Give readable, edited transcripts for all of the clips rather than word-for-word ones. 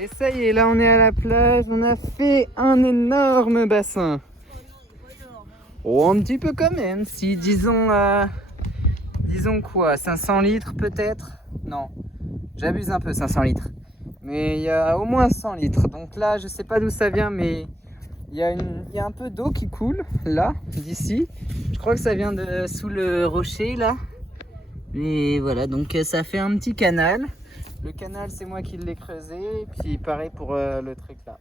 Et ça y est, là on est à la plage, on a fait un énorme bassin. Oh, un petit peu quand même, si disons quoi, 500 litres peut-être? Non, j'abuse un peu, 500 litres. Mais il y a au moins 100 litres, donc là je sais pas d'où ça vient, mais il y a un peu d'eau qui coule, là, d'ici. Je crois que ça vient de sous le rocher, là. Et voilà, donc ça fait un petit canal. Le canal, c'est moi qui l'ai creusé, et puis pareil pour le truc là.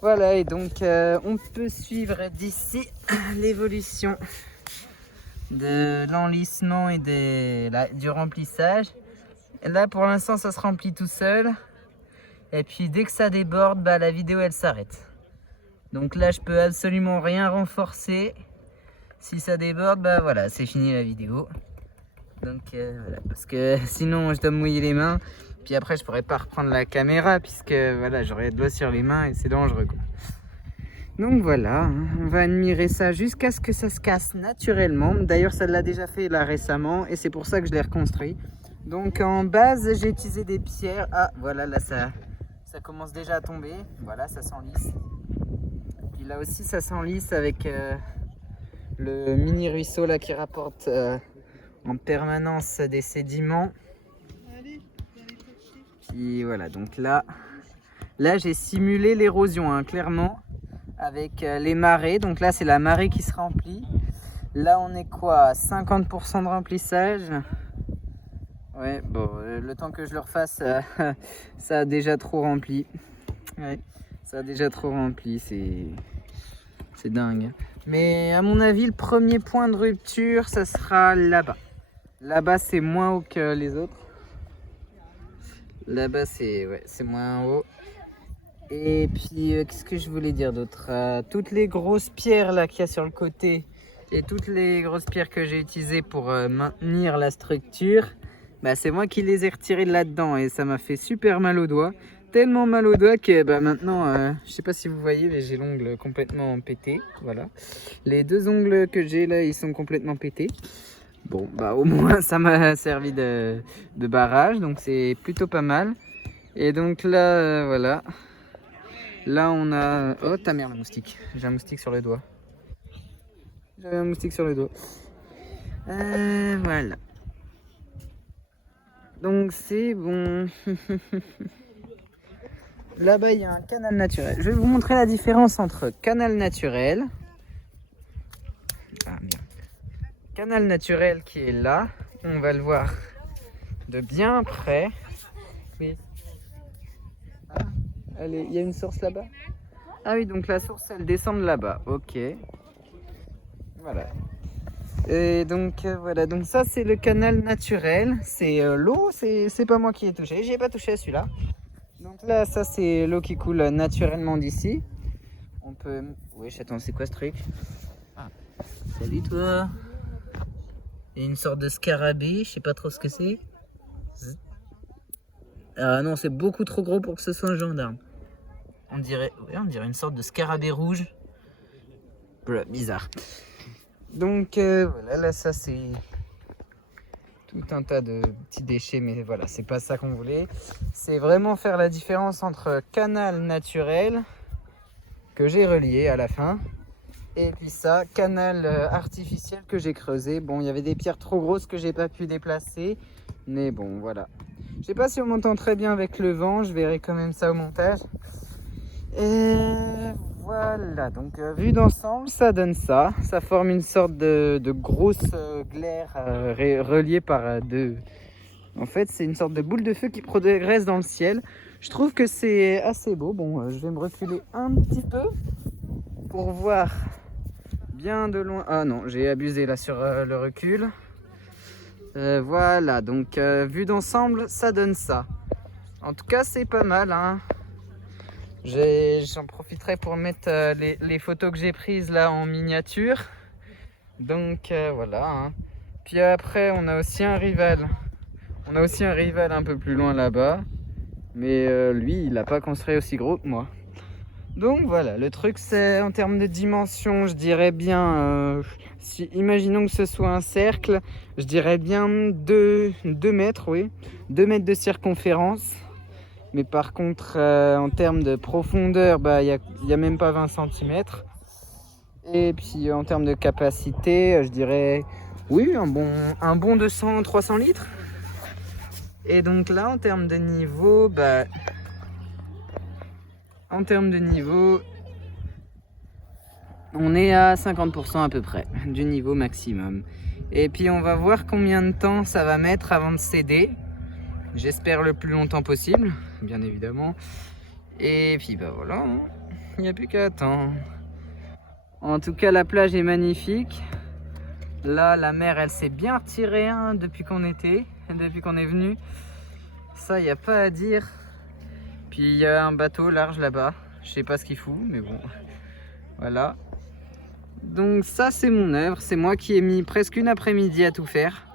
Voilà, et donc on peut suivre d'ici l'évolution de l'enlissement et du remplissage. Et là, pour l'instant, ça se remplit tout seul. Et puis dès que ça déborde, bah, la vidéo elle s'arrête. Donc là, je peux absolument rien renforcer. Si ça déborde, bah voilà, c'est fini la vidéo. Donc voilà, parce que sinon je dois me mouiller les mains, puis après je pourrais pas reprendre la caméra puisque voilà, j'aurais de l'eau sur les mains et c'est dangereux quoi. Donc voilà, on va admirer ça jusqu'à ce que ça se casse naturellement. D'ailleurs ça l'a déjà fait là récemment et c'est pour ça que je l'ai reconstruit. Donc en base j'ai utilisé des pierres. Ah voilà, là ça commence déjà à tomber, voilà, ça s'enlisse. Puis là aussi ça s'enlisse avec le mini ruisseau là qui rapporte en permanence des sédiments. Puis voilà, donc là j'ai simulé l'érosion hein, clairement avec les marées. Donc là c'est la marée qui se remplit. Là on est quoi, 50% de remplissage. Ouais, bon, le temps que je le refasse, ça a déjà trop rempli. Ouais, ça a déjà trop rempli, c'est dingue. Mais à mon avis, le premier point de rupture, ça sera là-bas. Là-bas, c'est moins haut que les autres. Là-bas, c'est moins haut. Et puis, qu'est-ce que je voulais dire d'autre? Toutes les grosses pierres là qu'il y a sur le côté et toutes les grosses pierres que j'ai utilisées pour maintenir la structure, bah, c'est moi qui les ai retirées de là-dedans et ça m'a fait super mal aux doigts. Tellement mal aux doigts que bah, maintenant, je sais pas si vous voyez, mais j'ai l'ongle complètement pété. Voilà. Les deux ongles que j'ai là, ils sont complètement pétés. Bon, bah au moins ça m'a servi de barrage, donc c'est plutôt pas mal. Et donc là, voilà. Là on a... Oh ta mère le moustique, j'ai un moustique sur le doigt. J'avais un moustique sur le doigt. Voilà. Donc c'est bon. Là-bas il y a un canal naturel. Je vais vous montrer la différence entre canal naturel. Ah merde. Canal naturel qui est là. On va le voir de bien près. Oui. Ah, allez, il y a une source là-bas. Ah oui, donc la source elle descend de là-bas. Ok. Voilà. Et donc voilà, donc ça c'est le canal naturel. C'est l'eau, c'est pas moi qui ai touché. J'ai pas touché à celui-là. Donc là, ça c'est l'eau qui coule naturellement d'ici. On peut. Oui, attends, c'est quoi ce truc? Ah. Salut toi. Il y a une sorte de scarabée, je sais pas trop ce que c'est. Ah non, c'est beaucoup trop gros pour que ce soit un gendarme. On dirait une sorte de scarabée rouge. Bizarre. Donc voilà, là ça c'est tout un tas de petits déchets, mais voilà, c'est pas ça qu'on voulait. C'est vraiment faire la différence entre canal naturel, que j'ai relié à la fin, et puis ça, canal artificiel que j'ai creusé. Bon, il y avait des pierres trop grosses que j'ai pas pu déplacer, mais bon, voilà. Je sais pas si on m'entend très bien avec le vent, je verrai quand même ça au montage. Et voilà, donc vu d'ensemble, ça donne ça. Ça forme une sorte de grosse glaire reliée par deux. En fait, c'est une sorte de boule de feu qui progresse dans le ciel. Je trouve que c'est assez beau. Bon, je vais me reculer un petit peu pour voir bien de loin. Ah non, j'ai abusé là sur le recul. Voilà, donc vu d'ensemble, ça donne ça. En tout cas, c'est pas mal, hein. J'en profiterai pour mettre les photos que j'ai prises là en miniature. Donc voilà. Hein. Puis après, on a aussi un rival. On a aussi un rival un peu plus loin là-bas. Mais lui, il n'a pas construit aussi gros que moi. Donc voilà, le truc c'est en termes de dimension, je dirais bien, imaginons que ce soit un cercle, je dirais bien 2 mètres, oui, 2 mètres de circonférence. Mais par contre, en termes de profondeur, il y a même pas 20 cm. Et puis en termes de capacité, je dirais, oui, un bon 200-300 litres. Et donc là, en termes de niveau, on est à 50% à peu près du niveau maximum. Et puis on va voir combien de temps ça va mettre avant de céder. J'espère le plus longtemps possible, bien évidemment. Et puis voilà, hein. Il n'y a plus qu'à attendre. En tout cas, la plage est magnifique. Là, la mer, elle s'est bien retirée hein, depuis qu'on est venu. Ça, il n'y a pas à dire. Puis il y a un bateau large là-bas. Je sais pas ce qu'il fout, mais bon. Voilà. Donc ça, c'est mon œuvre. C'est moi qui ai mis presque une après-midi à tout faire.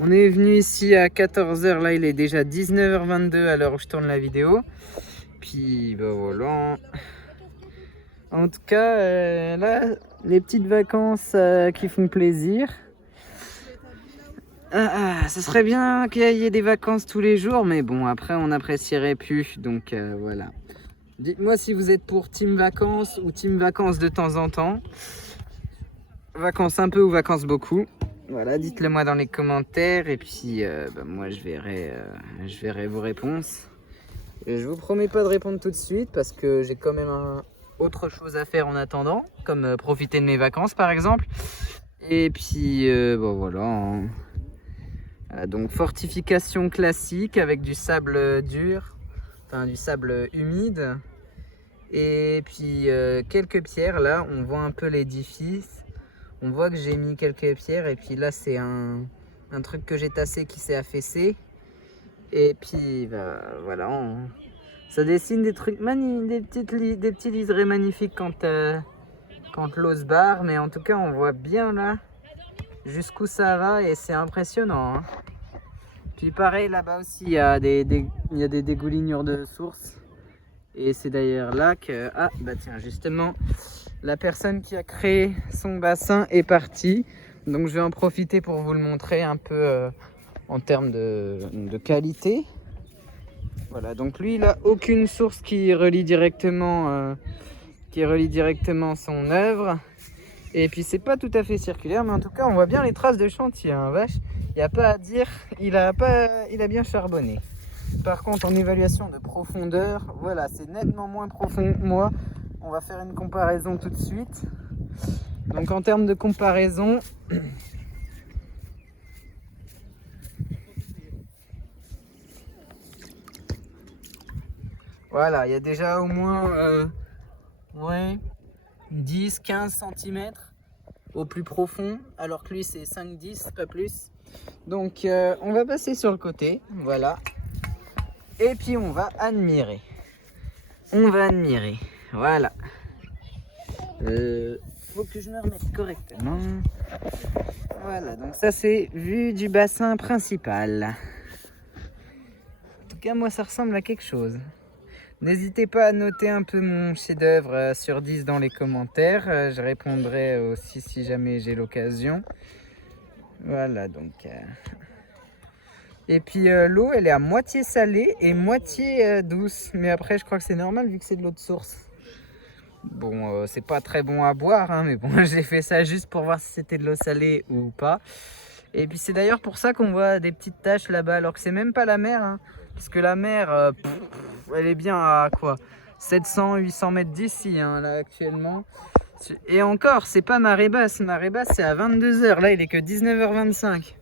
On est venu ici à 14h. Là, il est déjà 19h22 à l'heure où je tourne la vidéo. Puis, voilà. En tout cas, là, les petites vacances qui font plaisir. Ce serait bien qu'il y ait des vacances tous les jours, mais bon, après, on n'apprécierait plus. Donc, voilà. Dites-moi si vous êtes pour team vacances ou team vacances de temps en temps. Vacances un peu ou vacances beaucoup. Voilà, dites-le moi dans les commentaires et puis moi je verrai vos réponses. Et je vous promets pas de répondre tout de suite parce que j'ai quand même autre chose à faire en attendant, comme profiter de mes vacances par exemple. Et puis voilà. Hein. Donc fortification classique avec du sable dur, enfin du sable humide. Et puis quelques pierres, là on voit un peu l'édifice. On voit que j'ai mis quelques pierres et puis là c'est un truc que j'ai tassé qui s'est affaissé. Et puis voilà, ça dessine des trucs des petits liserés magnifiques quand l'eau se barre. Mais en tout cas on voit bien là jusqu'où ça va et c'est impressionnant. Hein. Puis pareil là-bas aussi il y a des dégoulinures de source. Et c'est d'ailleurs là que, tiens justement, la personne qui a créé son bassin est partie. Donc je vais en profiter pour vous le montrer un peu en termes de qualité. Voilà, donc lui il n'a aucune source qui relie directement son œuvre. Et puis c'est pas tout à fait circulaire, mais en tout cas on voit bien les traces de chantier, hein, vache. Il n'y a pas à dire, il a bien charbonné. Par contre, en évaluation de profondeur, voilà, c'est nettement moins profond que moi. On va faire une comparaison tout de suite. Donc en termes de comparaison, voilà, il y a déjà au moins 10-15 cm au plus profond, alors que lui c'est 5-10, pas plus. Donc on va passer sur le côté, voilà. Et puis on va admirer. Voilà. Faut que je me remette correctement. Voilà, donc ça c'est vue du bassin principal. En tout cas, moi ça ressemble à quelque chose. N'hésitez pas à noter un peu mon chef-d'œuvre sur 10 dans les commentaires. Je répondrai aussi si jamais j'ai l'occasion. Voilà, donc... Et puis l'eau, elle est à moitié salée et moitié douce. Mais après, je crois que c'est normal vu que c'est de l'eau de source. Bon, c'est pas très bon à boire, hein, mais bon, j'ai fait ça juste pour voir si c'était de l'eau salée ou pas. Et puis c'est d'ailleurs pour ça qu'on voit des petites taches là-bas, alors que c'est même pas la mer. Hein, parce que la mer, elle est bien à quoi 700-800 mètres d'ici, hein, là, actuellement. Et encore, c'est pas marée basse. Marée basse, c'est à 22h. Là, il est que 19h25.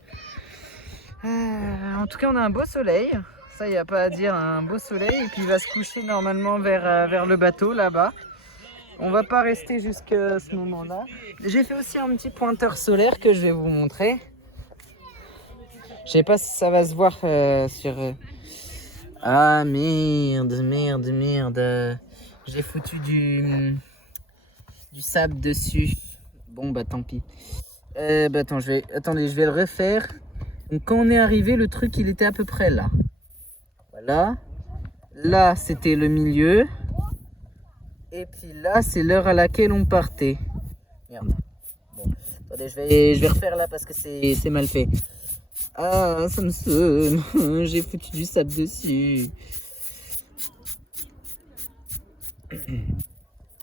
En tout cas, on a un beau soleil. Ça, il n'y a pas à dire, un beau soleil. Et puis, il va se coucher normalement vers le bateau, là-bas. On va pas rester jusqu'à ce moment-là. J'ai fait aussi un petit pointeur solaire que je vais vous montrer. Je sais pas si ça va se voir sur... Ah, merde. J'ai foutu du sable dessus. Bon, bah tant pis. Attends, attendez, je vais le refaire. Donc quand on est arrivé, le truc il était à peu près là. Voilà. Là c'était le milieu. Et puis là c'est l'heure à laquelle on partait. Merde. Bon, attendez, je vais refaire là parce que c'est mal fait. Ah, ça me sonne. J'ai foutu du sable dessus.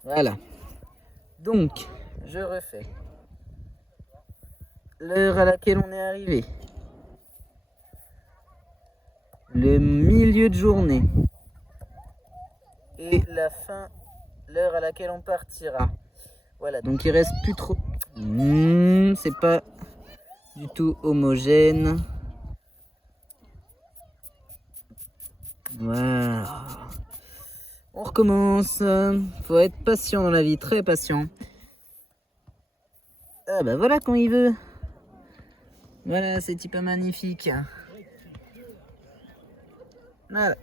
Voilà. Donc, je refais. L'heure à laquelle on est arrivé. Le milieu de journée. Et la fin, l'heure à laquelle on partira. Voilà, donc il reste plus trop. C'est pas du tout homogène. Voilà. On recommence. Faut être patient dans la vie, très patient. Ah bah voilà quand il veut. Voilà, c'est type magnifique. Voilà.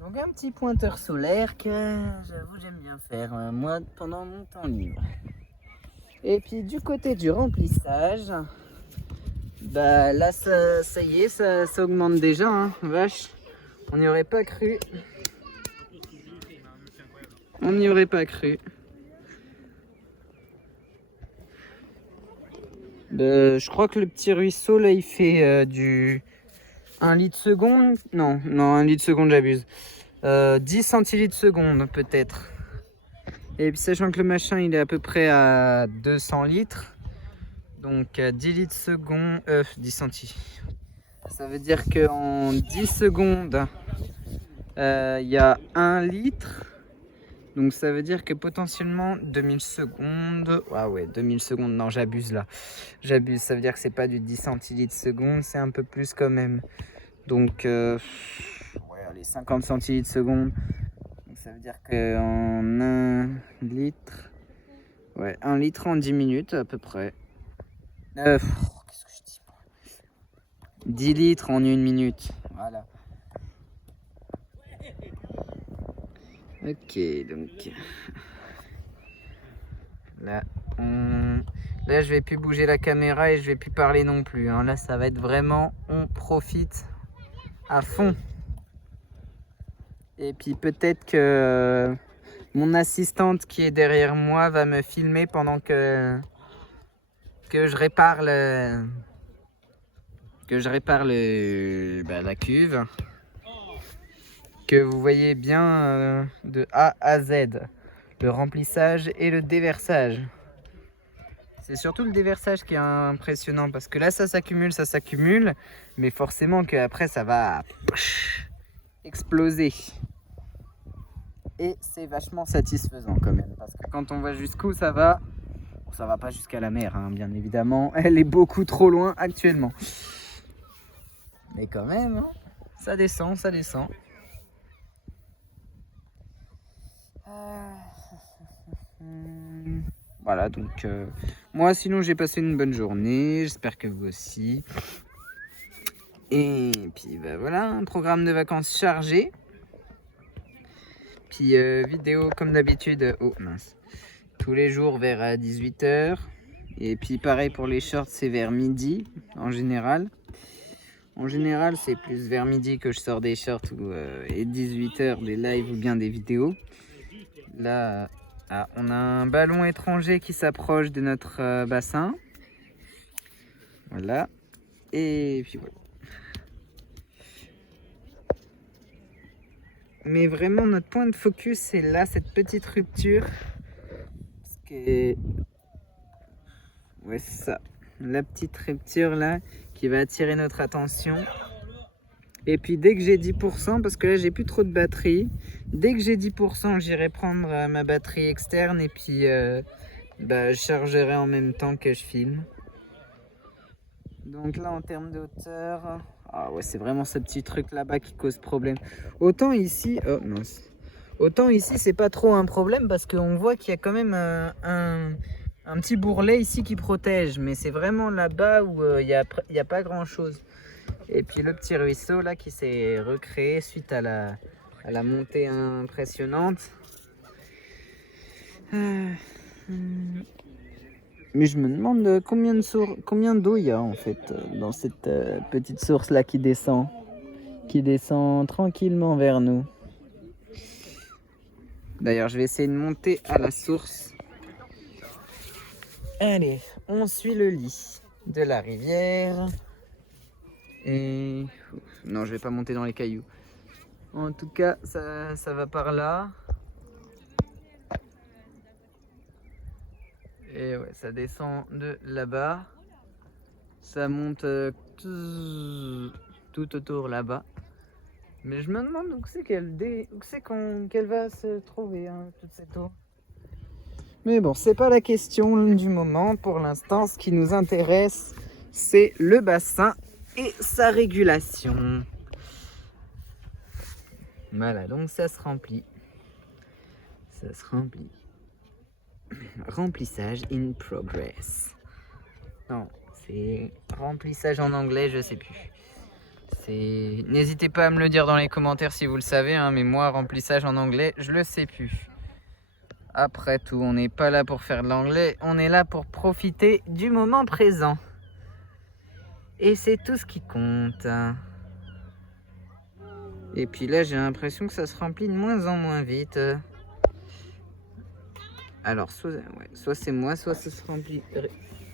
Donc un petit pointeur solaire que j'avoue j'aime bien faire, moi, pendant mon temps libre. Et puis du côté du remplissage, bah là ça y est, ça augmente déjà, hein, vache. On n'y aurait pas cru. On n'y aurait pas cru. Je crois que le petit ruisseau là il fait du 1 litre seconde. Non, 1 litre seconde j'abuse. 10 centilitres seconde peut-être. Et puis sachant que le machin il est à peu près à 200 litres. Donc 10 litres seconde, 10 centilitres. Ça veut dire qu'en 10 secondes, il y a 1 litre. Donc ça veut dire que potentiellement 2000 secondes. Ah ouais, 2000 secondes, non j'abuse là. J'abuse, ça veut dire que c'est pas du 10 centilitres seconde, c'est un peu plus quand même. Donc ouais, allez, 50 centilitres seconde. Donc ça veut dire qu'en 1 litre, ouais, 1 litre en 10 minutes à peu près. Qu'est-ce que je dis? 10 litres en 1 minute. Voilà. Ok, donc là, là, je vais plus bouger la caméra et je vais plus parler non plus, hein. Là, ça va être vraiment, on profite à fond. Et puis peut-être que mon assistante qui est derrière moi va me filmer pendant que je répare la cuve. Que vous voyez bien de A à Z, le remplissage et le déversage. C'est surtout le déversage qui est impressionnant parce que là ça s'accumule, mais forcément qu'après ça va exploser. Et c'est vachement satisfaisant quand même, parce que quand on voit jusqu'où ça va pas jusqu'à la mer, hein, bien évidemment, elle est beaucoup trop loin actuellement. Mais quand même, hein, ça descend. Voilà, donc moi sinon j'ai passé une bonne journée, j'espère que vous aussi. Et puis bah, voilà, un programme de vacances chargé. Puis vidéo comme d'habitude, oh mince, tous les jours vers 18h. Et puis pareil pour les shorts, c'est vers midi en général. En général, c'est plus vers midi que je sors des shorts et 18h des lives ou bien des vidéos. Là, on a un ballon étranger qui s'approche de notre bassin. Voilà. Et puis voilà. Mais vraiment, notre point de focus, c'est là, cette petite rupture. Parce que... ouais, c'est ça. La petite rupture là, qui va attirer notre attention. Et puis dès que j'ai 10%, parce que là j'ai plus trop de batterie, dès que j'ai 10%, j'irai prendre ma batterie externe et puis je chargerai en même temps que je filme. Donc là en termes de hauteur, ah ouais, c'est vraiment ce petit truc là-bas qui cause problème. Autant ici, oh mince, autant ici c'est pas trop un problème parce qu'on voit qu'il y a quand même un petit bourrelet ici qui protège, mais c'est vraiment là-bas où il y a pas grand chose. Et puis le petit ruisseau là qui s'est recréé suite à la montée impressionnante. Mais je me demande combien d'eau il y a en fait dans cette petite source là qui descend tranquillement vers nous. D'ailleurs, je vais essayer de monter à la source. Allez, on suit le lit de la rivière. Et non, je vais pas monter dans les cailloux. En tout cas, ça va par là. Et ouais, ça descend de là-bas. Ça monte tout autour là-bas. Mais je me demande où c'est qu'elle va se trouver, hein, toute cette eau. Mais bon, c'est pas la question du moment. Pour l'instant, ce qui nous intéresse, c'est le bassin et sa régulation. Voilà, donc ça se remplit. Ça se remplit. Remplissage in progress. Non, c'est remplissage en anglais, je sais plus. N'hésitez pas à me le dire dans les commentaires si vous le savez, hein, mais moi, remplissage en anglais, je le sais plus. Après tout, on n'est pas là pour faire de l'anglais, on est là pour profiter du moment présent. Et c'est tout ce qui compte. Et puis là, j'ai l'impression que ça se remplit de moins en moins vite. Alors, soit c'est moi, soit ça se remplit.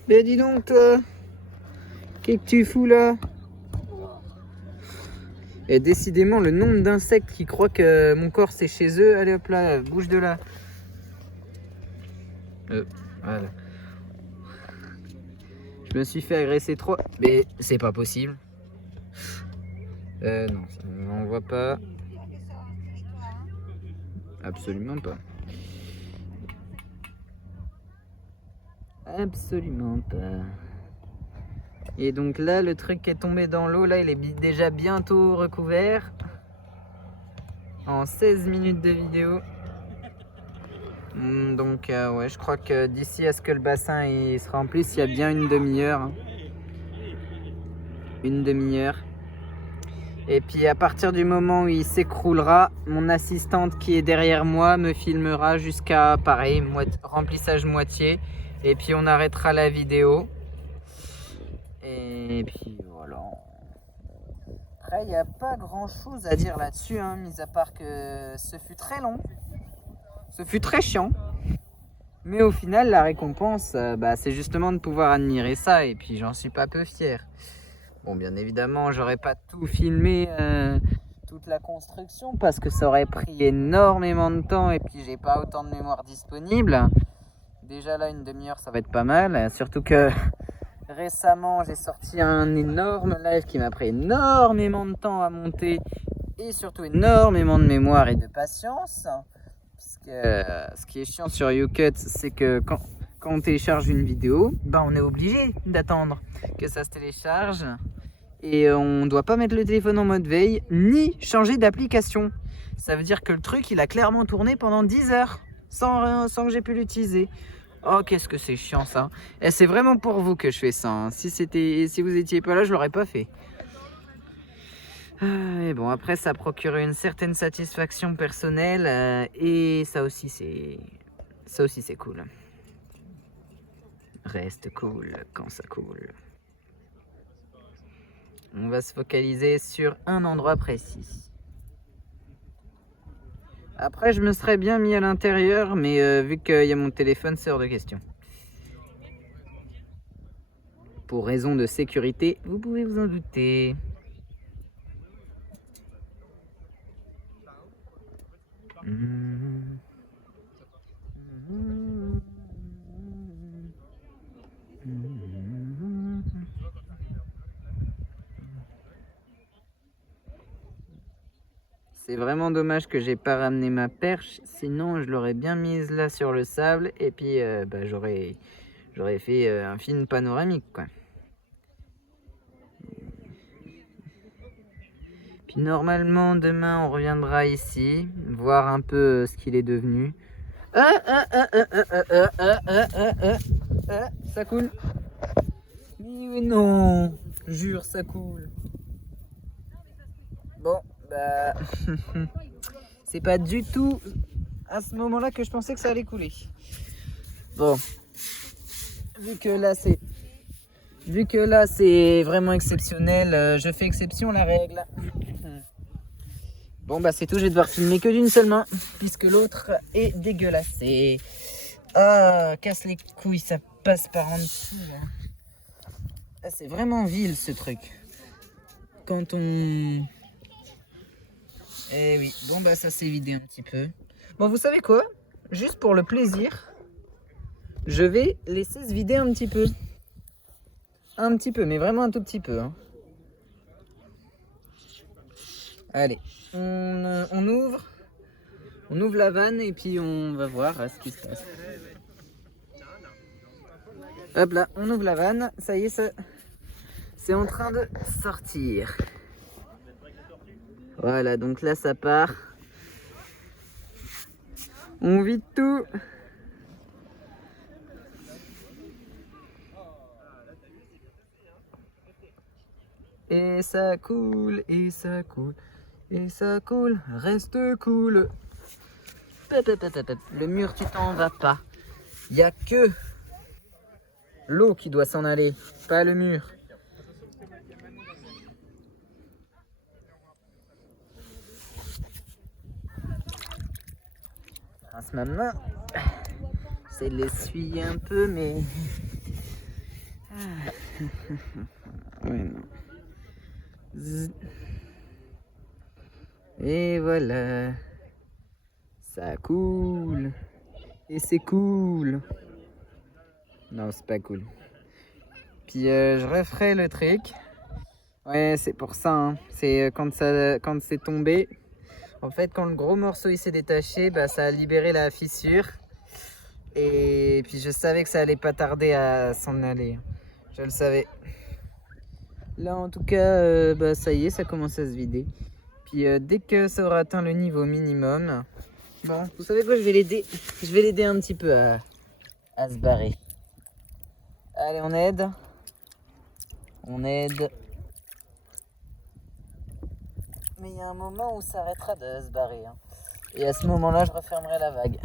Mais dis donc, toi, qu'est-ce que tu fous là? Et décidément, le nombre d'insectes qui croient que mon corps c'est chez eux. Allez hop là, bouge de là. Voilà. Je me suis fait agresser 3. Mais c'est pas possible. Non, on voit pas. Absolument pas. Absolument pas. Et donc là, le truc qui est tombé dans l'eau, là, il est déjà bientôt recouvert. En 16 minutes de vidéo. Donc ouais, je crois que d'ici à ce que le bassin il se remplisse, il y a bien une demi-heure. Une demi-heure. Et puis à partir du moment où il s'écroulera, mon assistante qui est derrière moi me filmera jusqu'à pareil, remplissage moitié. Et puis on arrêtera la vidéo. Et puis voilà. Après, il n'y a pas grand chose à dire là-dessus, hein, mis à part que ce fut très long. Ce fut très chiant. Mais au final, la récompense, c'est justement de pouvoir admirer ça. Et puis j'en suis pas peu fier. Bon, bien évidemment, j'aurais pas tout filmé, toute la construction, parce que ça aurait pris énormément de temps. Et puis j'ai pas autant de mémoire disponible. Déjà là, une demi-heure, ça va être pas mal. Surtout que récemment, j'ai sorti un énorme live qui m'a pris énormément de temps à monter et surtout énormément de mémoire et de patience. Parce que ce qui est chiant sur YouCut, c'est que quand on télécharge une vidéo, on est obligé d'attendre que ça se télécharge et on ne doit pas mettre le téléphone en mode veille ni changer d'application. Ça veut dire que le truc, il a clairement tourné pendant 10 heures sans que j'ai pu l'utiliser. Oh, qu'est-ce que c'est chiant ça. Et c'est vraiment pour vous que je fais ça, hein. Si vous étiez pas là, je l'aurais pas fait. Et bon, après, ça procure une certaine satisfaction personnelle. Et ça aussi, c'est cool. Reste cool quand ça coule. On va se focaliser sur un endroit précis. Après, je me serais bien mis à l'intérieur, mais vu qu'il y a mon téléphone, c'est hors de question. Pour raison de sécurité, vous pouvez vous en douter. C'est vraiment dommage que j'ai pas ramené ma perche, sinon je l'aurais bien mise là sur le sable et puis j'aurais fait un film panoramique quoi. Puis normalement demain on reviendra ici, voir un peu ce qu'il est devenu. Ça coule. Mais non, jure ça coule. Bon. C'est pas du tout à ce moment-là que je pensais que ça allait couler. Bon, vu que là c'est vraiment exceptionnel, je fais exception à la règle. Bon bah c'est tout, je vais devoir filmer que d'une seule main, puisque l'autre est dégueulasse. Et casse les couilles, ça passe par en dessous. Hein. Ah, c'est vraiment vil ce truc. Quand on... Eh oui, bon bah ça s'est vidé un petit peu. Bon vous savez quoi? Juste pour le plaisir, je vais laisser se vider un petit peu. Un petit peu, mais vraiment un tout petit peu. Hein. Allez, on ouvre la vanne et puis on va voir ce qui se passe. Hop là, on ouvre la vanne, ça y est, c'est en train de sortir. Voilà, donc là ça part. On vide tout. Et ça coule, et ça coule, et ça coule, reste cool. Le mur, tu t'en vas pas. Il n'y a que l'eau qui doit s'en aller, pas le mur. Rince ma main. J'essaie de l'essuyer un peu, mais... Ouais, non. Et voilà. Ça coule. Et c'est cool. Non, c'est pas cool. Puis je referai le trick. Ouais, c'est pour ça. Hein. C'est quand c'est tombé. En fait, quand le gros morceau il s'est détaché, bah, ça a libéré la fissure. Et puis je savais que ça allait pas tarder à s'en aller. Je le savais. Là, en tout cas, bah, ça y est, ça commence à se vider. Puis dès que ça aura atteint le niveau minimum, bon, vous savez quoi, je vais l'aider un petit peu à se barrer. Allez, on aide. On aide. Mais il y a un moment où ça arrêtera de se barrer. Hein. Et à ce moment-là, je refermerai la vague.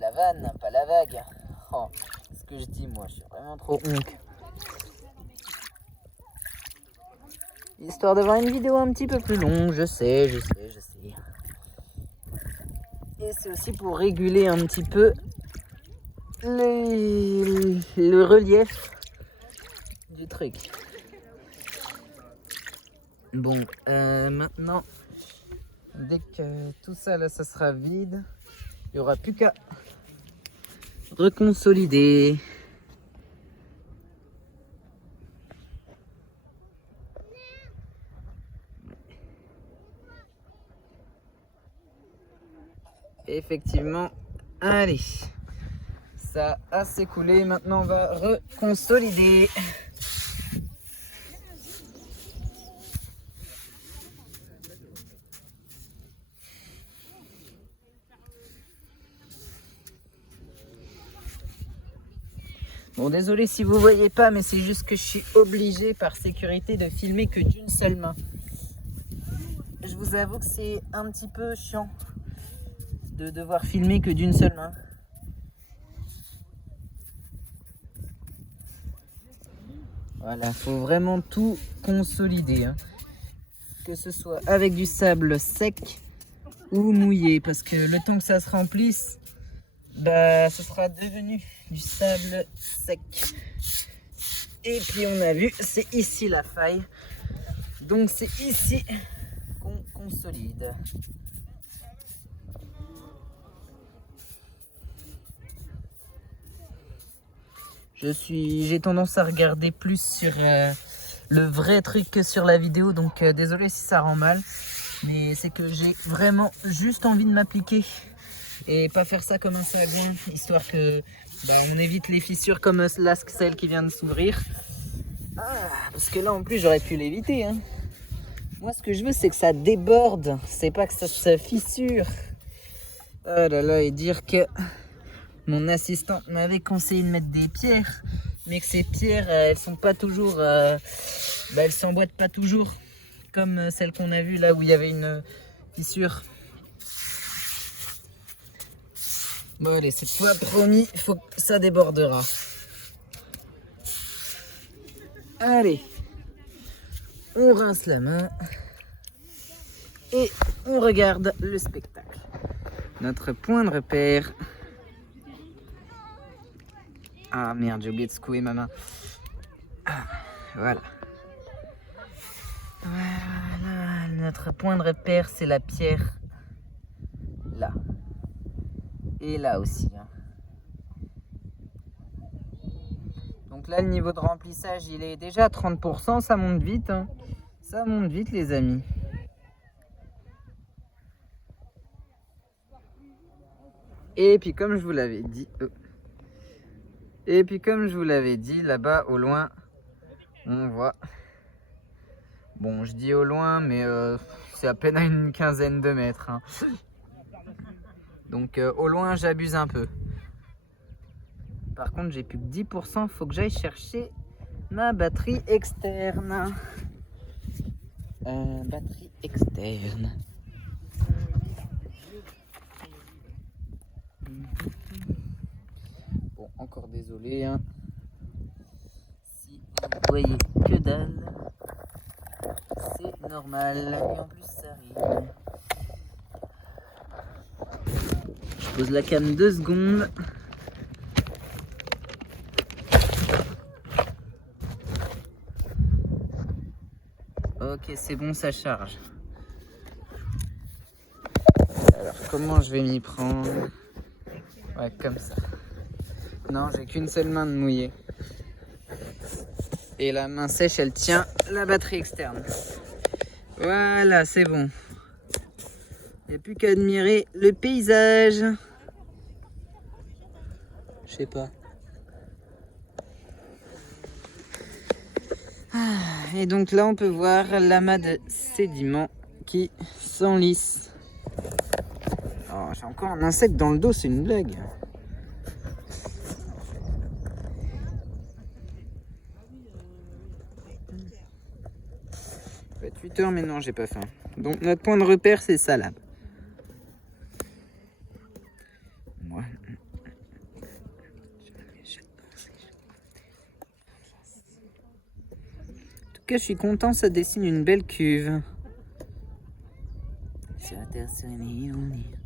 La vanne, pas la vague. Oh, c'est ce que je dis, moi, je suis vraiment trop honk. Histoire d'avoir une vidéo un petit peu plus longue, je sais. Et c'est aussi pour réguler un petit peu le relief du truc. Bon, maintenant, dès que tout ça là, ça sera vide, il n'y aura plus qu'à reconsolider. Effectivement, allez, ça a s'écoulé, maintenant on va reconsolider. Bon, désolé si vous voyez pas, mais c'est juste que je suis obligé par sécurité de filmer que d'une seule main. Je vous avoue que c'est un petit peu chiant de devoir filmer que d'une seule main. Voilà, faut vraiment tout consolider, hein. Que ce soit avec du sable sec ou mouillé, parce que le temps que ça se remplisse, bah, ce sera devenu du sable sec. Et puis on a vu, c'est ici la faille, donc c'est ici qu'on consolide. J'ai tendance à regarder plus sur le vrai truc que sur la vidéo, donc désolé si ça rend mal, mais c'est que j'ai vraiment juste envie de m'appliquer et pas faire ça comme un sagouin, histoire que bah, on évite les fissures comme là, celle qui vient de s'ouvrir. Parce que là en plus j'aurais pu l'éviter, hein. Moi ce que je veux c'est que ça déborde, c'est pas que ça se fissure. Oh là là, et dire que mon assistant m'avait conseillé de mettre des pierres, mais que ces pierres, elles sont pas toujours, elles s'emboîtent pas toujours, comme celle qu'on a vue là où il y avait une fissure. Bon allez, cette fois promis, ça débordera. Allez, on rince la main et on regarde le spectacle. Notre point de repère. Ah merde, j'ai oublié de secouer ma main. Ah, voilà. Voilà, notre point de repère, c'est la pierre là. Et là aussi. Hein. Donc là, le niveau de remplissage, il est déjà à 30%. Ça monte vite. Hein. Ça monte vite, les amis. Et puis, comme je vous l'avais dit... là-bas, au loin, on voit... Bon, je dis au loin, mais c'est à peine à une quinzaine de mètres. Hein. Donc, au loin, j'abuse un peu. Par contre, j'ai plus que 10%. Faut que j'aille chercher ma batterie externe. Batterie externe. Bon, encore désolé. Hein. Si vous voyez que dalle, c'est normal. Et en plus, ça arrive. Je pose la canne 2 secondes. Ok, c'est bon, ça charge. Alors, comment je vais m'y prendre? Ouais, comme ça. Non, j'ai qu'une seule main de mouillée. Et la main sèche, elle tient la batterie externe. Voilà, c'est bon. Il n'y a plus qu'à admirer le paysage. Je sais pas. Et donc là, on peut voir l'amas de sédiments qui s'enlisse. Oh, j'ai encore un insecte dans le dos, c'est une blague. 8 heures, mais non, j'ai pas faim. Donc notre point de repère, c'est ça là. Moi. En tout cas, je suis content, ça dessine une belle cuve. Sur la terre sereine, on est.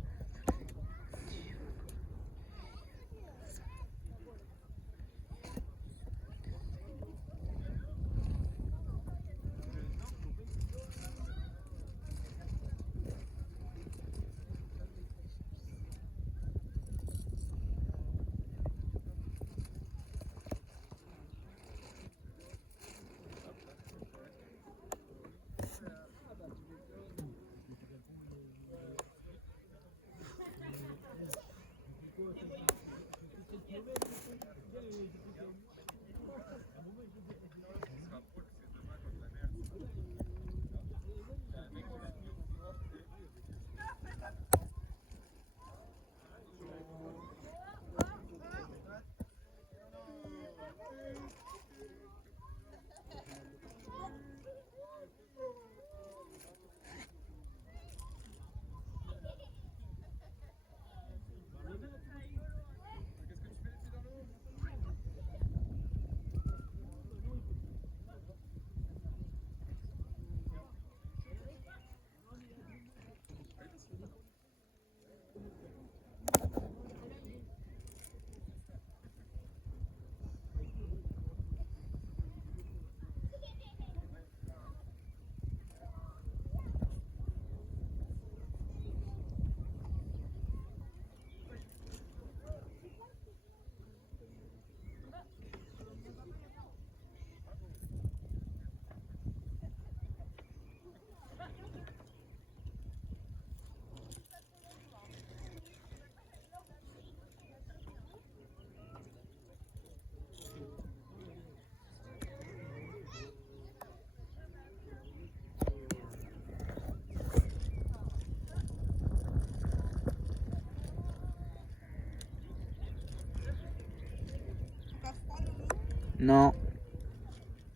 Non.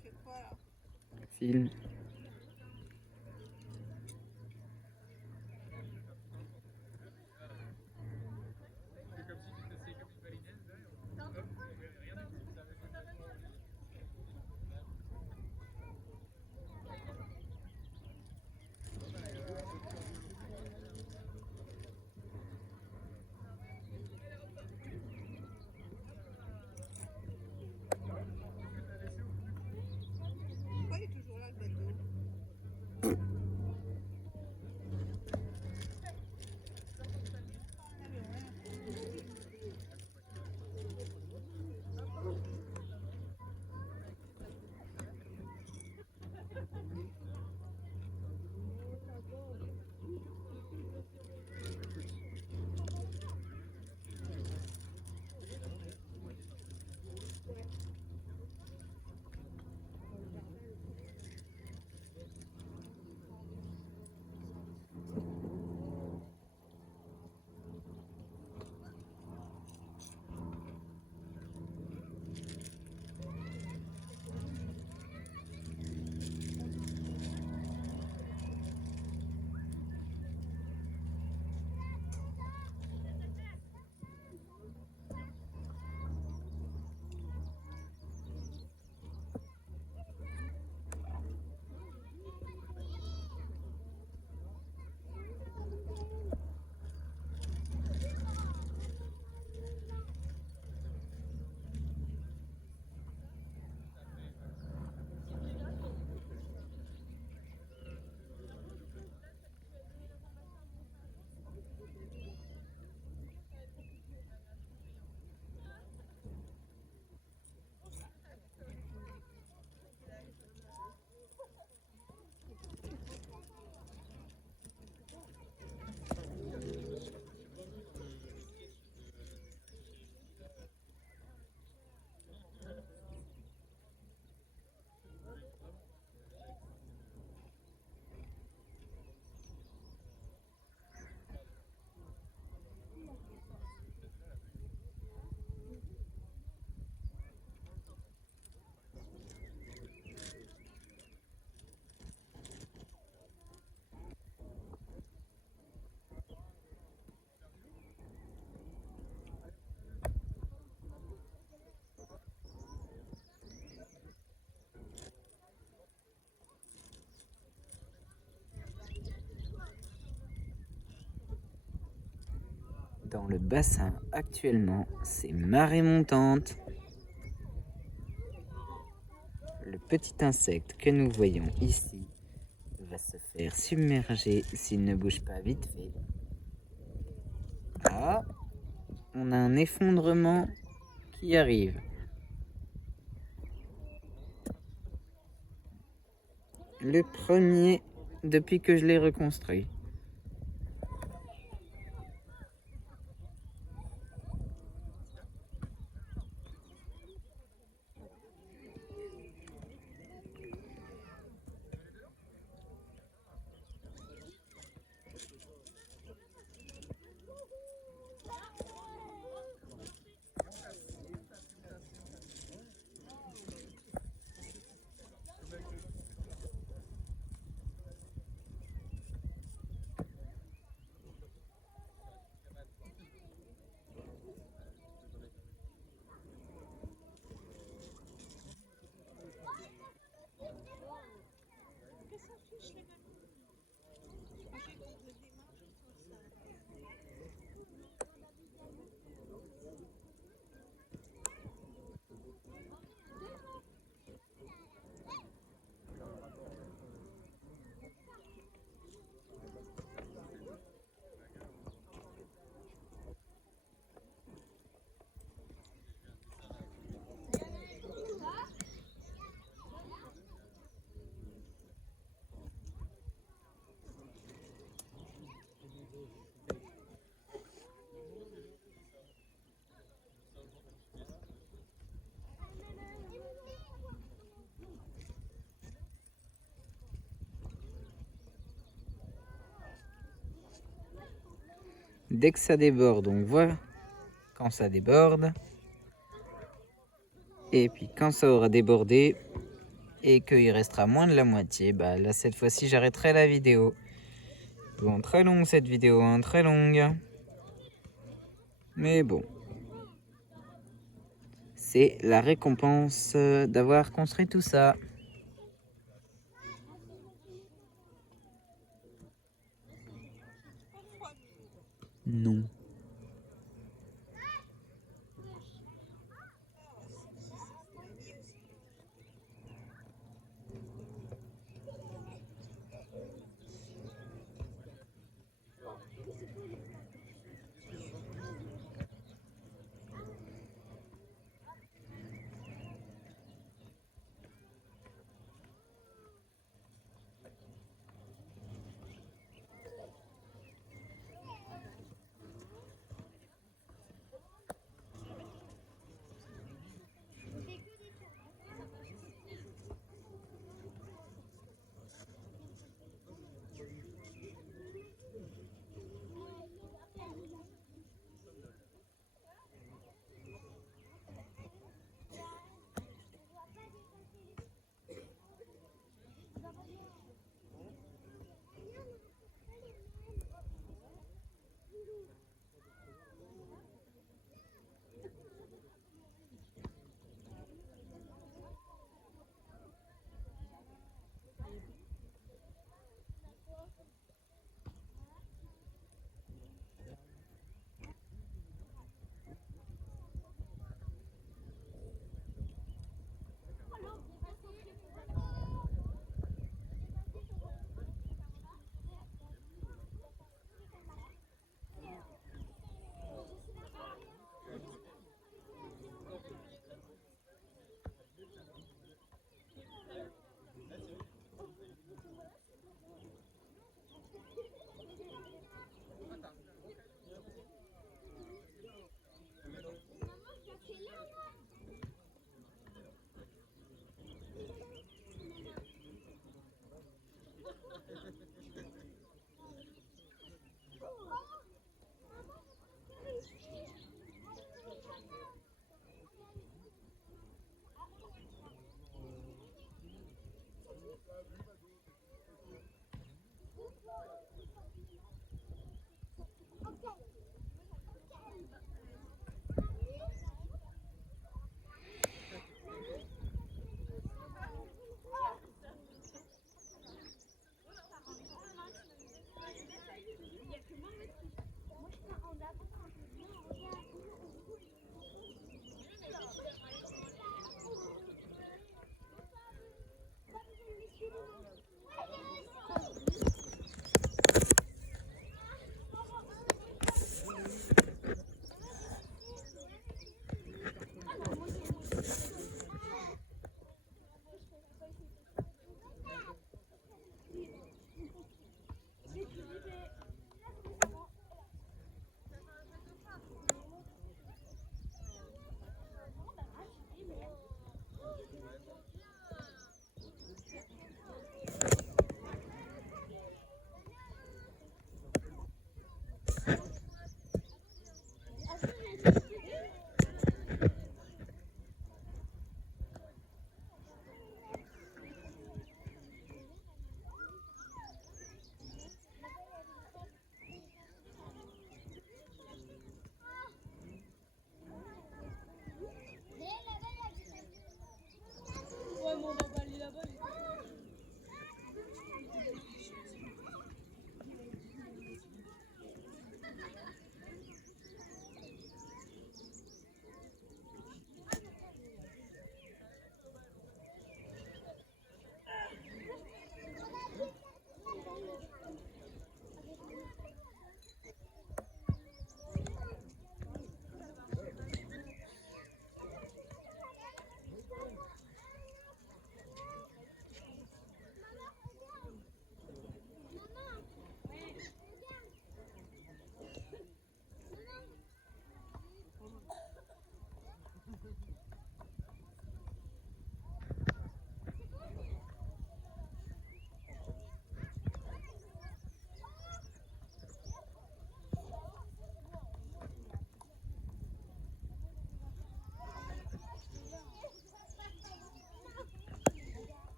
C'est quoi là? Film. le bassin actuellement, c'est marée montante. Le petit insecte que nous voyons ici va se faire submerger s'il ne bouge pas vite fait. Ah, on a un effondrement qui arrive. Le premier depuis que je l'ai reconstruit. Dès que ça déborde, on voit quand ça déborde. Et puis quand ça aura débordé et qu'il restera moins de la moitié, bah là cette fois-ci j'arrêterai la vidéo. Bon, très longue cette vidéo, hein, très longue. Mais bon. C'est la récompense d'avoir construit tout ça. Non.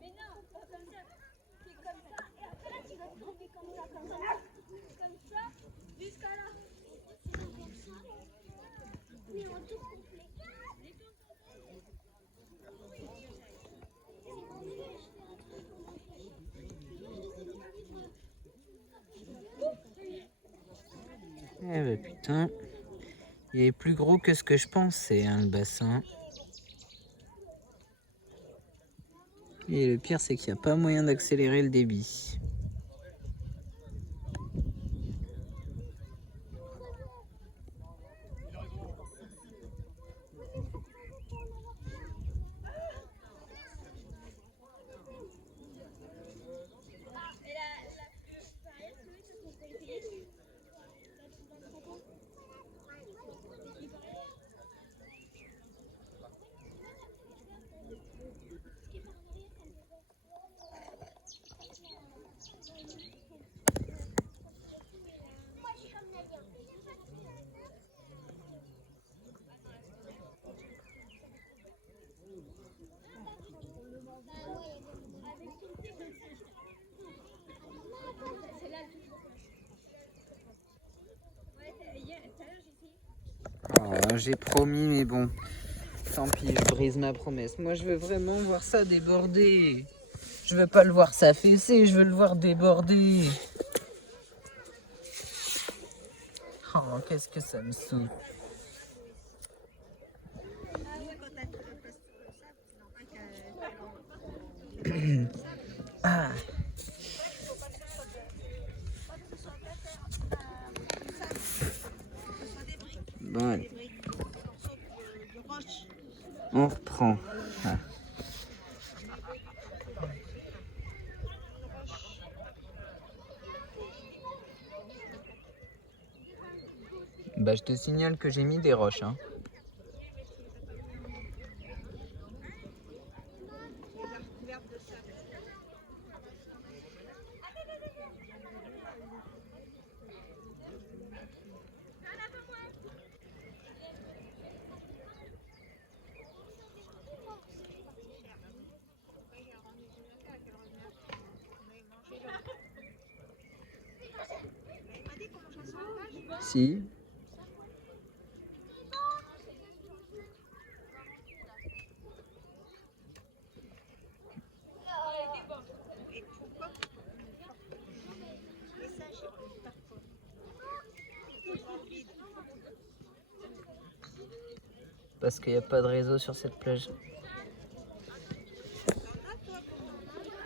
Mais non, pas comme ça. C'est comme ça. Et après là, tu vas te tromper comme ça, comme ça. Comme ça, jusqu'à là. Mais en tout complet. Eh ben putain, il est plus gros que ce que je pensais, hein, le bassin. Et le pire, c'est qu'il n'y a pas moyen d'accélérer le débit. Oh, j'ai promis, mais bon, tant pis, je brise ma promesse. Moi, je veux vraiment voir ça déborder. Je veux pas le voir s'affaisser, je veux le voir déborder. Oh, qu'est-ce que ça me saoule. Ah. Bon, allez. On reprend. Ah. Bah, je te signale que j'ai mis des roches, hein. Si. Parce qu'il n'y a pas de réseau sur cette plage.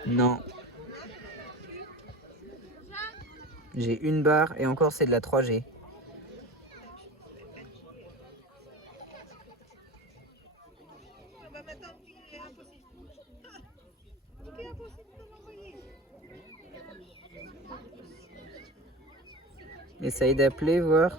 Non. J'ai une barre et encore c'est de la 3G. Essaye d'appeler, voir.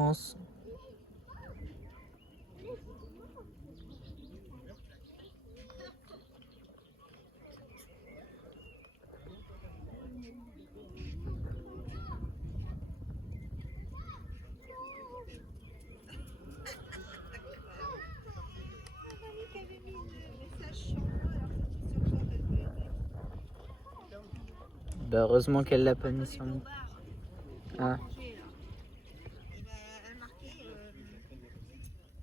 France. Bah heureusement qu'elle l'a pas mis sur nous. Ah. Elle marquait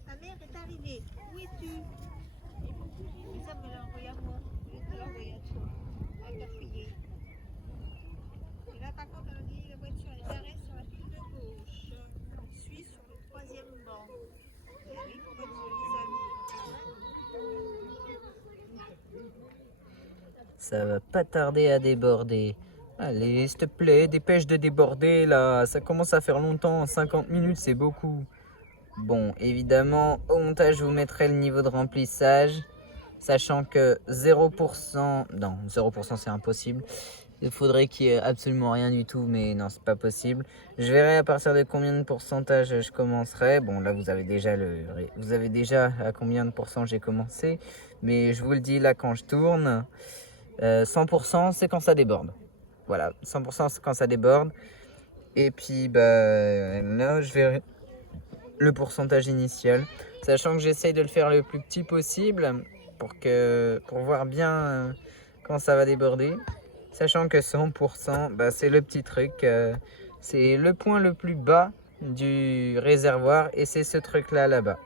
ta mère est arrivée. Où es-tu? Et ça me l'a envoyé à moi. Je te l'ai envoyé à toi. Avec la fouillée. Et là, par contre, elle me dit la voiture est garée sur la file de gauche. Je suis sur le 3e banc. Et oui, pourquoi tu lis Ça va pas tarder à déborder. Allez, s'il te plaît, dépêche de déborder là. Ça commence à faire longtemps. 50 minutes, c'est beaucoup. Bon, évidemment, au montage, je vous mettrai le niveau de remplissage. Sachant que 0%... Non, 0% c'est impossible. Il faudrait qu'il y ait absolument rien du tout, mais non, c'est pas possible. Je verrai à partir de combien de pourcentage je commencerai. Bon, là, vous avez déjà à combien de pourcents j'ai commencé. Mais je vous le dis là quand je tourne. 100% c'est quand ça déborde. Voilà, 100% c'est quand ça déborde. Et puis bah là je verrai le pourcentage initial. Sachant que j'essaye de le faire le plus petit possible pour voir bien quand ça va déborder. Sachant que 100% bah, c'est le petit truc. C'est le point le plus bas du réservoir et c'est ce truc là-bas.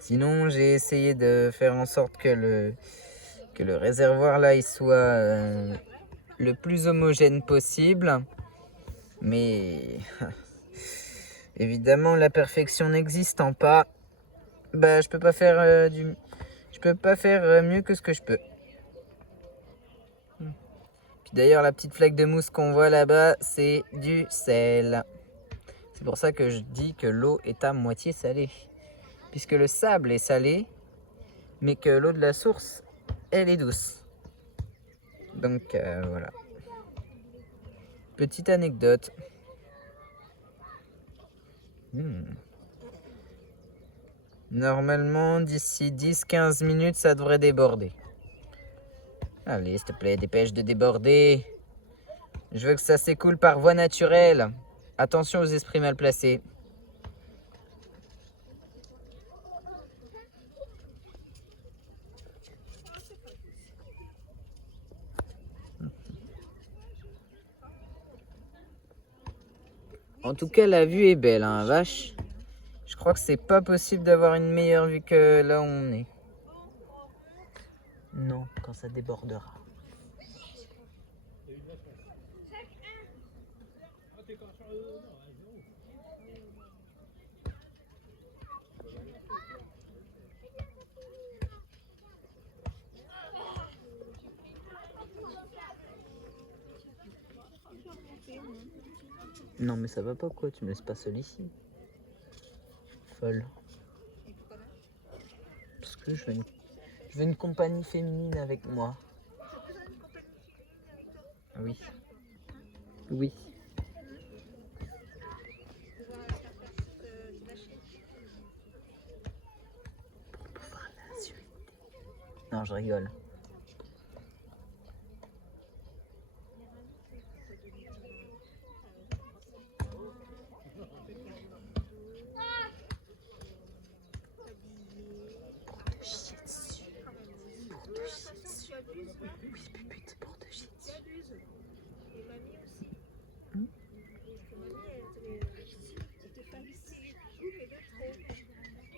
Sinon j'ai essayé de faire en sorte que le réservoir là il soit le plus homogène possible, mais évidemment la perfection n'existant pas, bah je peux pas faire mieux que ce que je peux. Puis d'ailleurs la petite flaque de mousse qu'on voit là-bas c'est du sel. C'est pour ça que je dis que l'eau est à moitié salée, puisque le sable est salé mais que l'eau de la source elle est douce. Donc voilà. Petite anecdote. Normalement, d'ici 10-15 minutes, ça devrait déborder. Allez, s'il te plaît, dépêche de déborder. Je veux que ça s'écoule par voie naturelle. Attention aux esprits mal placés. En tout cas, la vue est belle, hein, vache. Je crois que c'est pas possible d'avoir une meilleure vue que là où on est. Non, quand ça débordera. Non mais ça va pas quoi, tu me laisses pas seul ici. Folle. Parce que je veux une compagnie féminine avec moi. Oui. Oui. Pour pouvoir l'insulter. Non, je rigole. Oui, pupute, pour te chier dessus. Et mamie aussi. Parce que mamie, elle te félicite tous les deux trop.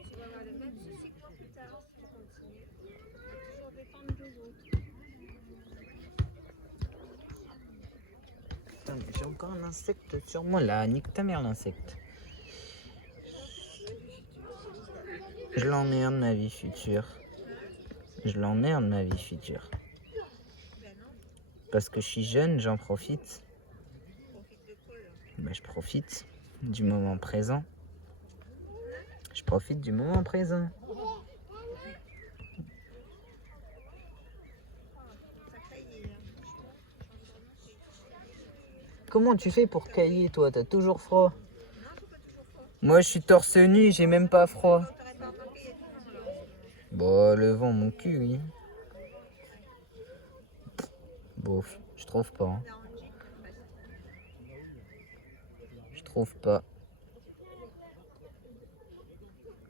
Tu vas avoir le même souci que moi plus tard si tu continues. Toujours dépendre de l'autre. Putain, mais j'ai encore un insecte sur moi là. Nique ta mère l'insecte. Je l'emmerde ma vie future. Je l'emmerde ma vie future. Parce que je suis jeune, j'en profite. Ben, je profite du moment présent. Je profite du moment présent. Comment tu fais pour cailler toi? T'as toujours froid. Moi, je suis torse nu, j'ai même pas froid. Non, t'aurais pas remarqué, il y a du vent là. Bon, le vent, mon cul, oui. Bon, je trouve pas. Hein. Là, en jeep, presque. Je trouve pas.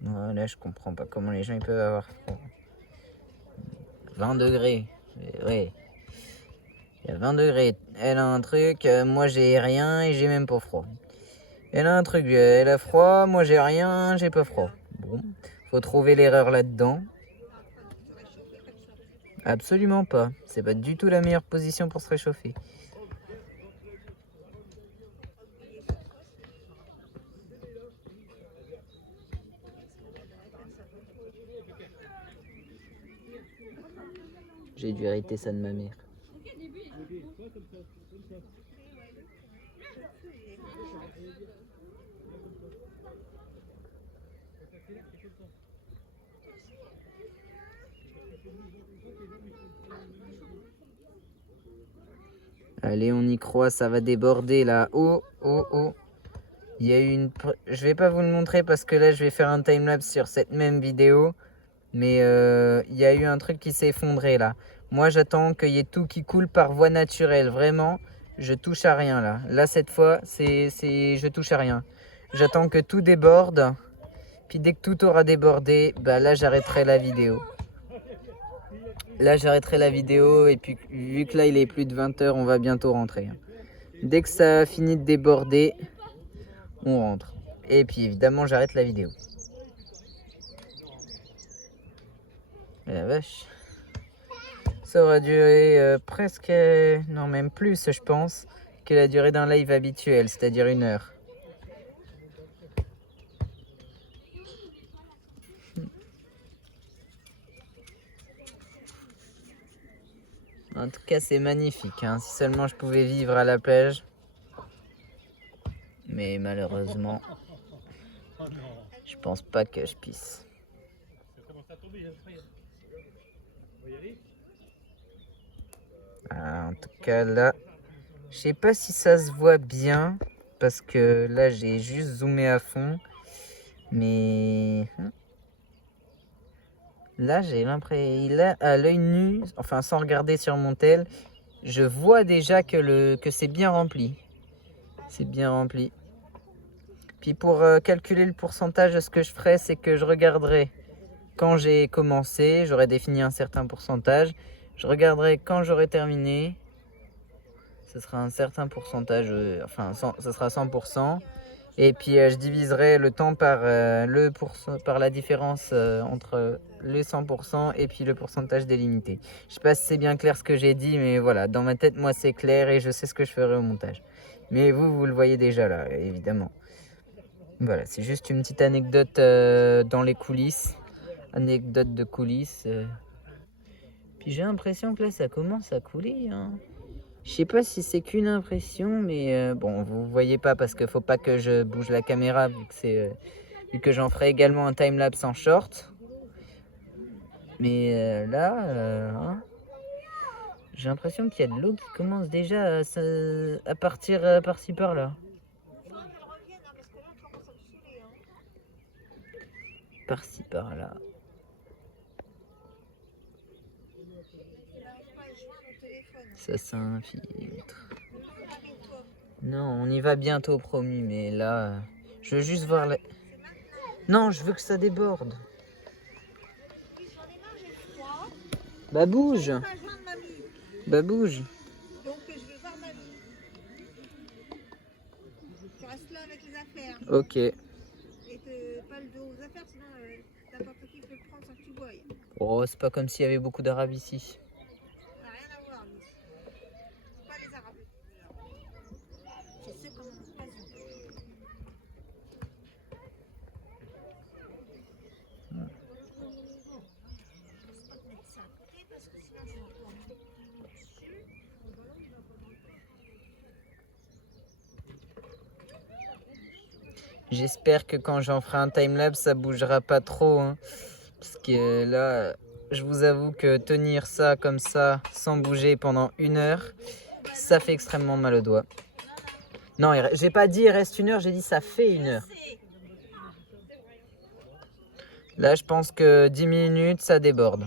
Ouais, là, je comprends pas comment les gens ils peuvent avoir froid. 20 degrés. Ouais. Il y a 20 degrés. Elle a un truc, moi j'ai rien et j'ai même pas froid. Elle a un truc, elle a froid, moi j'ai rien, j'ai pas froid. Bon, faut trouver l'erreur là-dedans. Absolument pas. C'est pas du tout la meilleure position pour se réchauffer. J'ai dû hériter ça de ma mère. Allez, on y croit, ça va déborder là. Oh, oh, oh. Il y a eu une... Je vais pas vous le montrer parce que là, je vais faire un timelapse sur cette même vidéo. Mais il y a eu un truc qui s'est effondré là. Moi, j'attends qu'il y ait tout qui coule par voie naturelle. Vraiment, je touche à rien là. Là, cette fois, je touche à rien. J'attends que tout déborde. Puis dès que tout aura débordé, bah là, j'arrêterai la vidéo. Là, j'arrêterai la vidéo. Et puis, vu que là, il est plus de 20 h, on va bientôt rentrer. Dès que ça a fini de déborder, on rentre. Et puis, évidemment, j'arrête la vidéo. La vache. Ça aura duré presque... non, même plus, je pense, que la durée d'un live habituel, c'est-à-dire 1 heure. En tout cas, c'est magnifique. Hein. Si seulement je pouvais vivre à la plage. Mais malheureusement, je pense pas que je puisse. Ah, en tout cas, là, je sais pas si ça se voit bien. Parce que là, j'ai juste zoomé à fond. Mais... là, j'ai l'impression, là, à l'œil nu, enfin sans regarder sur mon tel, je vois déjà que c'est bien rempli. C'est bien rempli. Puis pour calculer le pourcentage, ce que je ferai, c'est que je regarderai quand j'ai commencé, j'aurai défini un certain pourcentage. Je regarderai quand j'aurai terminé. Ce sera un certain pourcentage, enfin, ce sera 100%. Et puis je diviserai le temps par, par la différence entre le 100% et puis le pourcentage délimité. Je sais pas si c'est bien clair ce que j'ai dit, mais voilà, dans ma tête, moi, c'est clair et je sais ce que je ferai au montage. Mais vous le voyez déjà là, évidemment. Voilà, c'est juste une petite anecdote dans les coulisses. Anecdote de coulisses. Puis j'ai l'impression que là, ça commence à couler, hein. Je sais pas si c'est qu'une impression, mais bon, vous voyez pas parce qu'il faut pas que je bouge la caméra vu que j'en ferai également un timelapse en short. Mais là, hein, j'ai l'impression qu'il y a de l'eau qui commence déjà à partir par-ci par-là. Par-ci par-là. Ça s'infiltre. Non, on y va bientôt, promis, mais là, je veux juste voir la... Non, je veux que ça déborde. Bah bouge. Bah bouge. Donc je veux voir mamie. Tu restes là avec les affaires. Ok. Et pas le dos aux affaires, sinon n'importe qui peut le prendre sans que tu boies. Oh, c'est pas comme s'il y avait beaucoup d'Arabes ici. Ça n'a rien à voir, lui. C'est pas les Arabes. C'est ceux comme on passe. J'espère que quand j'en ferai un timelapse, ça bougera pas trop. Hein. Parce que là, je vous avoue que tenir ça comme ça, sans bouger pendant 1 heure, ça fait extrêmement mal aux doigts. Non, j'ai pas dit il reste 1 heure, j'ai dit ça fait 1 heure. Là, je pense que 10 minutes, ça déborde.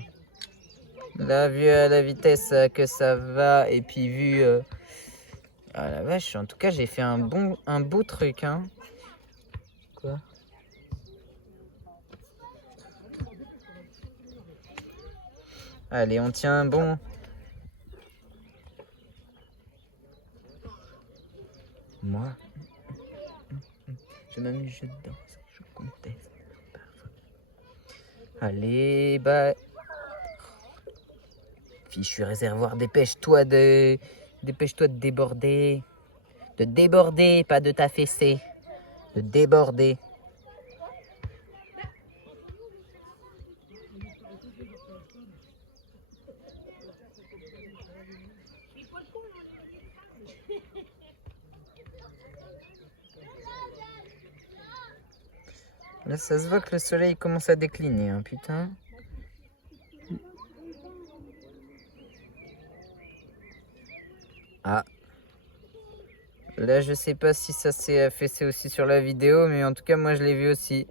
Là, vu à la vitesse que ça va, et puis vu... Ah la vache, en tout cas, j'ai fait un beau truc, hein. Quoi? Allez, on tient un bon... Moi, je m'amuse, je danse, je conteste parfois. Allez, bah... Fichu réservoir, dépêche-toi de déborder. De déborder, pas de t'affaisser. De déborder. Là, ça se voit que le soleil commence à décliner, hein, putain. Ah. Là, je sais pas si ça s'est affaissé aussi sur la vidéo, mais en tout cas, moi, je l'ai vu aussi.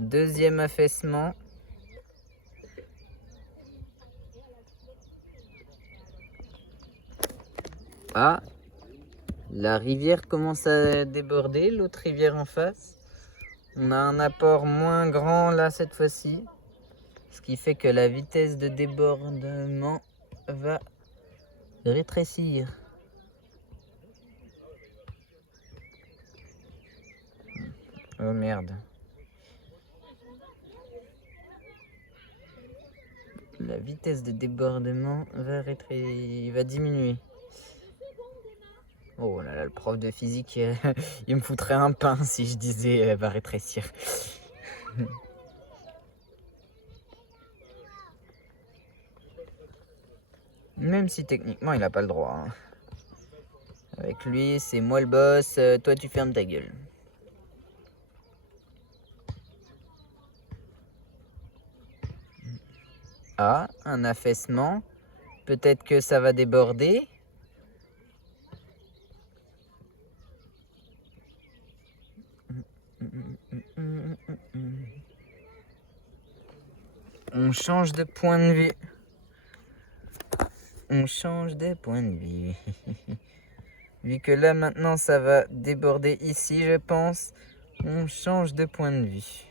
Deuxième affaissement. Ah. La rivière commence à déborder, l'autre rivière en face. On a un apport moins grand là cette fois-ci. Ce qui fait que la vitesse de débordement va rétrécir. Oh merde. La vitesse de débordement va diminuer. Oh là là, le prof de physique, il me foutrait un pain si je disais va rétrécir. Même si techniquement il n'a pas le droit. Hein. Avec lui, c'est moi le boss, toi tu fermes ta gueule. Ah, un affaissement. Peut-être que ça va déborder. On change de point de vue. On change de point de vue. Vu que là maintenant ça va déborder ici, je pense. On change de point de vue.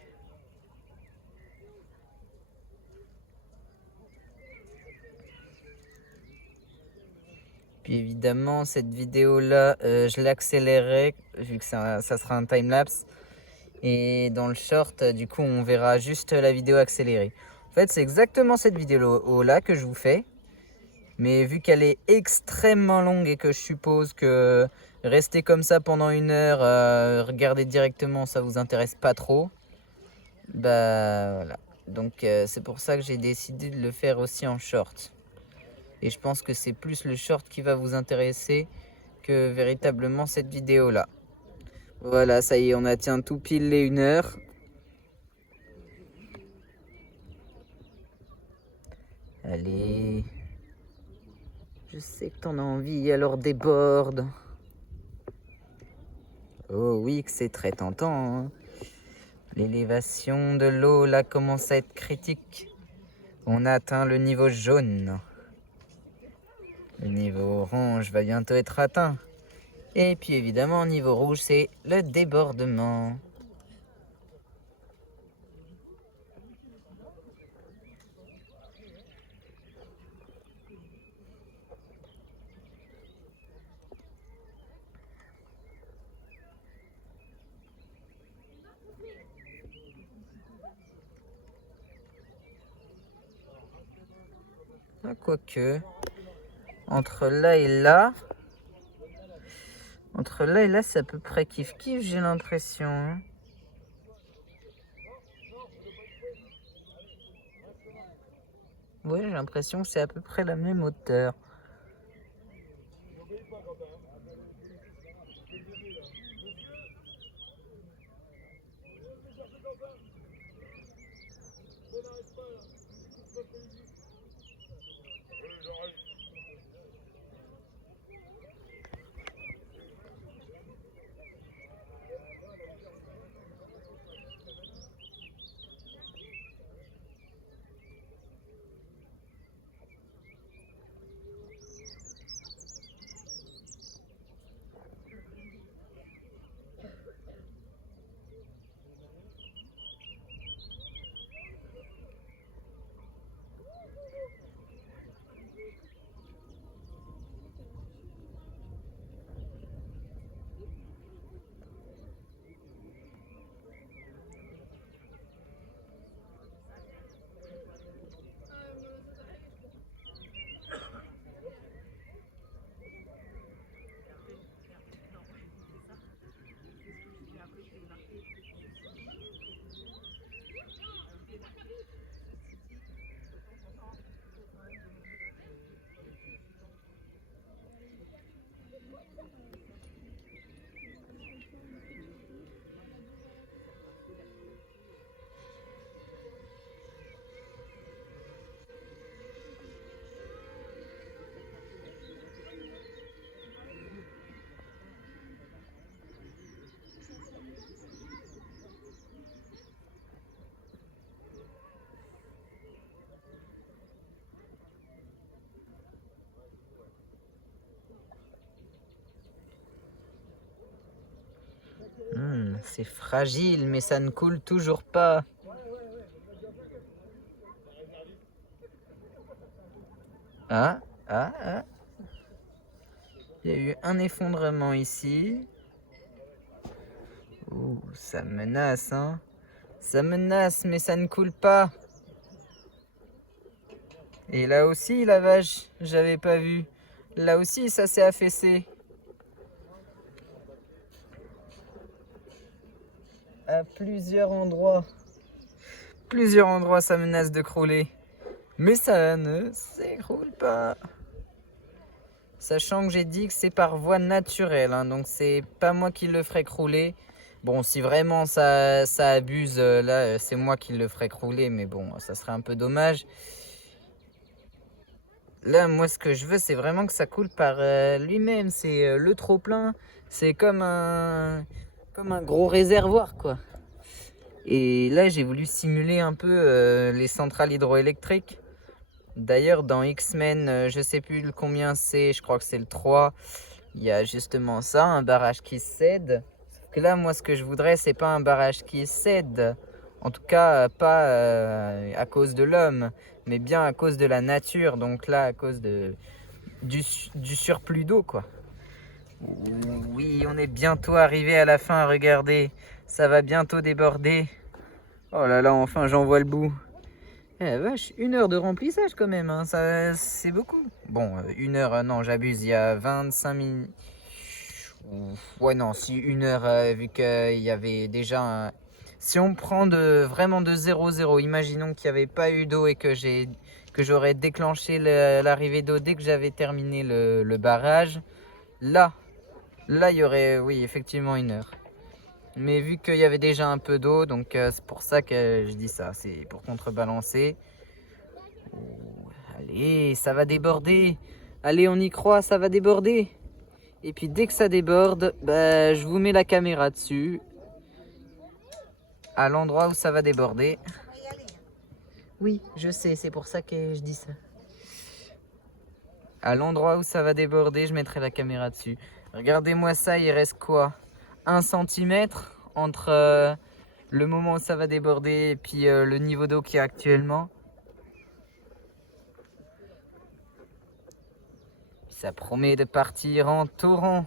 Puis évidemment, cette vidéo-là, je l'accélérerai, vu que ça sera un time-lapse. Et dans le short, du coup, on verra juste la vidéo accélérée. En fait, c'est exactement cette vidéo-là que je vous fais. Mais vu qu'elle est extrêmement longue et que je suppose que rester comme ça pendant 1 heure, regarder directement, ça vous intéresse pas trop. Bah voilà. Donc c'est pour ça que j'ai décidé de le faire aussi en short. Et je pense que c'est plus le short qui va vous intéresser que véritablement cette vidéo-là. Voilà, ça y est, on atteint tout pile les 1 heure. Allez. Je sais que t'en as envie, alors déborde. Oh oui, que c'est très tentant. Hein. L'élévation de l'eau, là, commence à être critique. On a atteint le niveau jaune. Le niveau orange va bientôt être atteint. Et puis évidemment, niveau rouge, c'est le débordement. Ah, quoique, entre là et là, c'est à peu près kiff-kiff, j'ai l'impression. Hein. Oui, j'ai l'impression que c'est à peu près la même hauteur. C'est fragile, mais ça ne coule toujours pas. Ah, ah, ah. Il y a eu un effondrement ici. Ouh, ça menace, hein. Ça menace, mais ça ne coule pas. Et là aussi, la vache, j'avais pas vu. Là aussi, ça s'est affaissé. À plusieurs endroits. Plusieurs endroits, ça menace de crouler. Mais ça ne s'écroule pas. Sachant que j'ai dit que c'est par voie naturelle, hein, donc c'est pas moi qui le ferai crouler. Bon, si vraiment ça abuse, là, c'est moi qui le ferai crouler, mais bon, ça serait un peu dommage. Là, moi, ce que je veux, c'est vraiment que ça coule par lui-même. C'est le trop-plein. C'est comme un gros réservoir, quoi. Et là, j'ai voulu simuler un peu les centrales hydroélectriques. D'ailleurs, dans X-Men, je sais plus combien c'est, je crois que c'est le 3, il y a justement ça, un barrage qui cède. Sauf que là, moi, ce que je voudrais, c'est pas un barrage qui cède. En tout cas, pas à cause de l'homme, mais bien à cause de la nature. Donc là, à cause du surplus d'eau, quoi. Oui, on est bientôt arrivé à la fin, regardez. Ça va bientôt déborder. Oh là là, enfin, j'en vois le bout. Eh vache, 1 heure de remplissage quand même, hein, ça, c'est beaucoup. Bon, 1 heure, non, j'abuse, il y a 25 minutes. Ouais, non, si 1 heure, vu qu'il y avait déjà un... Si on prend vraiment de 0-0, imaginons qu'il n'y avait pas eu d'eau et que j'aurais déclenché l'arrivée d'eau dès que j'avais terminé le barrage. Là, il y aurait, oui, effectivement 1 heure. Mais vu qu'il y avait déjà un peu d'eau, donc c'est pour ça que je dis ça, c'est pour contrebalancer. Oh, allez, ça va déborder. Allez, on y croit, ça va déborder. Et puis dès que ça déborde, bah, je vous mets la caméra dessus. À l'endroit où ça va déborder. Oui, je sais, c'est pour ça que je dis ça. À l'endroit où ça va déborder, je mettrai la caméra dessus. Regardez-moi ça, il reste quoi ? 1 centimètre entre le moment où ça va déborder et puis le niveau d'eau qu'il y a actuellement. Ça promet de partir en torrent.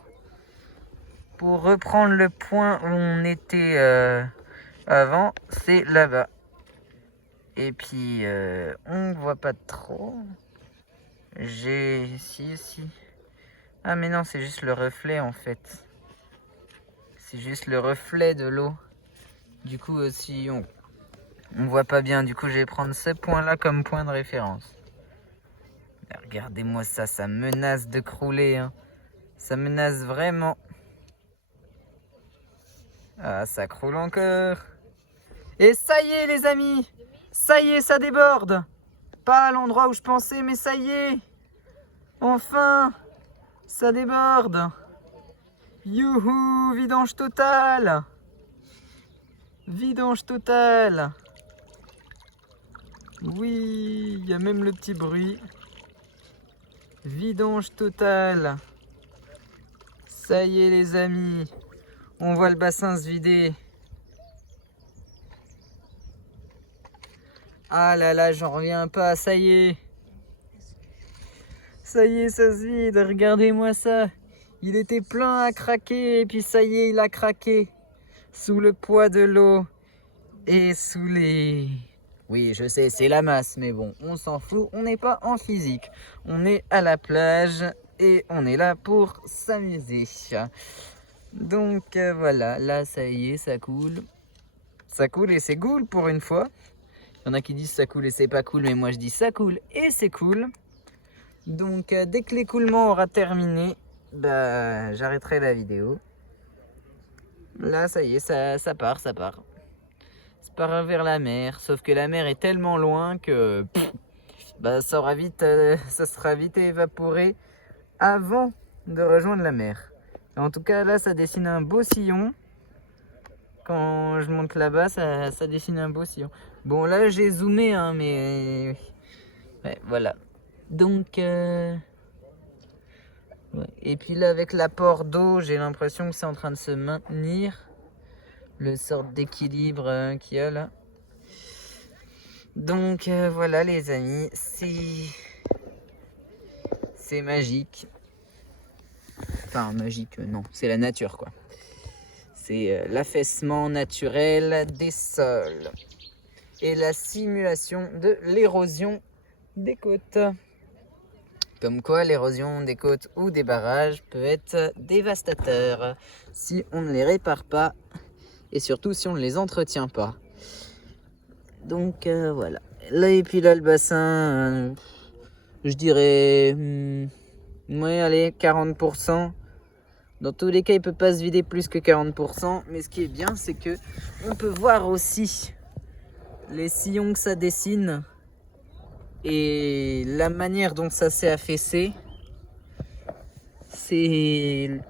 Pour reprendre le point où on était avant, c'est là-bas. Et puis on voit pas trop. Si. Ah mais non, c'est juste le reflet en fait. C'est juste le reflet de l'eau. Du coup, si on voit pas bien, du coup je vais prendre ce point-là comme point de référence. Regardez-moi ça, ça menace de crouler, hein. Ça menace vraiment. Ah, ça croule encore. Et ça y est les amis, ça y est, ça déborde. Pas à l'endroit où je pensais, mais ça y est. Enfin, ça déborde. Youhou, vidange totale. Vidange totale. Oui, il y a même le petit bruit. Vidange totale. Ça y est les amis, on voit le bassin se vider. Ah là là, j'en reviens pas, ça y est. Ça y est, ça se vide, regardez-moi ça. Il était plein à craquer et puis ça y est, il a craqué. Sous le poids de l'eau et sous les... Oui, je sais, c'est la masse, mais bon, on s'en fout, on n'est pas en physique. On est à la plage et on est là pour s'amuser. Donc voilà, là ça y est, ça coule. Ça coule et c'est cool pour une fois. Il y en a qui disent ça coule et c'est pas cool, mais moi je dis ça coule et c'est cool. Donc dès que l'écoulement aura terminé, bah, j'arrêterai la vidéo. Là ça y est, ça part. Ça part vers la mer, sauf que la mer est tellement loin que bah, ça sera vite évaporé avant de rejoindre la mer. En tout cas là ça dessine un beau sillon. Quand je monte là-bas ça dessine un beau sillon. Bon là j'ai zoomé hein, mais ouais, voilà. Donc ouais. Et puis là avec l'apport d'eau j'ai l'impression que c'est en train de se maintenir. le sorte d'équilibre qu'il y a là. Donc voilà les amis, c'est magique. Enfin magique, non, c'est la nature quoi. C'est l'affaissement naturel des sols et la simulation de l'érosion des côtes. Comme quoi l'érosion des côtes ou des barrages peut être dévastateur si on ne les répare pas et surtout si on ne les entretient pas. Donc voilà. Là et puis là le bassin, je dirais, ouais allez 40%. Dans tous les cas il peut pas se vider plus que 40%. Mais ce qui est bien c'est que on peut voir aussi les sillons que ça dessine. Et la manière dont ça s'est affaissé, c'est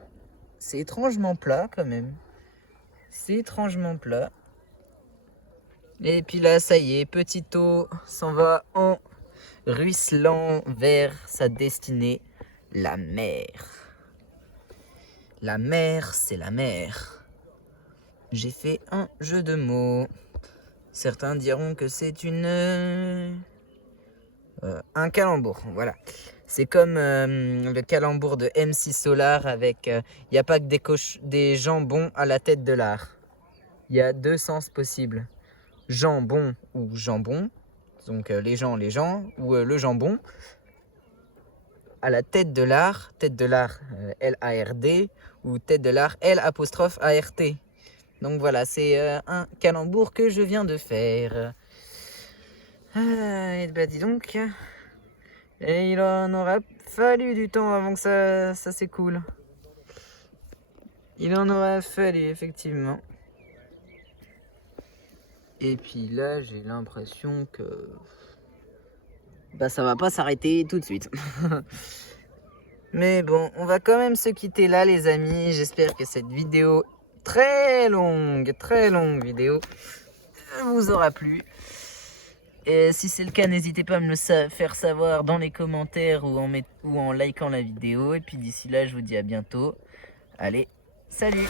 étrangement plat quand même. C'est étrangement plat. Et puis là, ça y est, petit eau s'en va en ruisselant vers sa destinée, la mer. La mer, c'est la mer. J'ai fait un jeu de mots. Certains diront que c'est un calembour, voilà. C'est comme le calembour de MC Solar avec il n'y a pas que des jambons à la tête de l'art. Il y a deux sens possibles. Jambon ou jambon, donc les gens, ou le jambon à la tête de l'art L-A-R-D, ou tête de l'art L''A-R-T. Donc voilà, c'est un calembour que je viens de faire. Et bah dis donc, et il en aura fallu du temps avant que ça s'écoule. Il en aura fallu effectivement. Et puis là j'ai l'impression que ça va pas s'arrêter tout de suite. Mais bon, on va quand même se quitter là les amis. J'espère que cette vidéo très longue vidéo vous aura plu. Et si c'est le cas, n'hésitez pas à me le faire savoir dans les commentaires ou en likant la vidéo. Et puis d'ici là, je vous dis à bientôt. Allez, salut!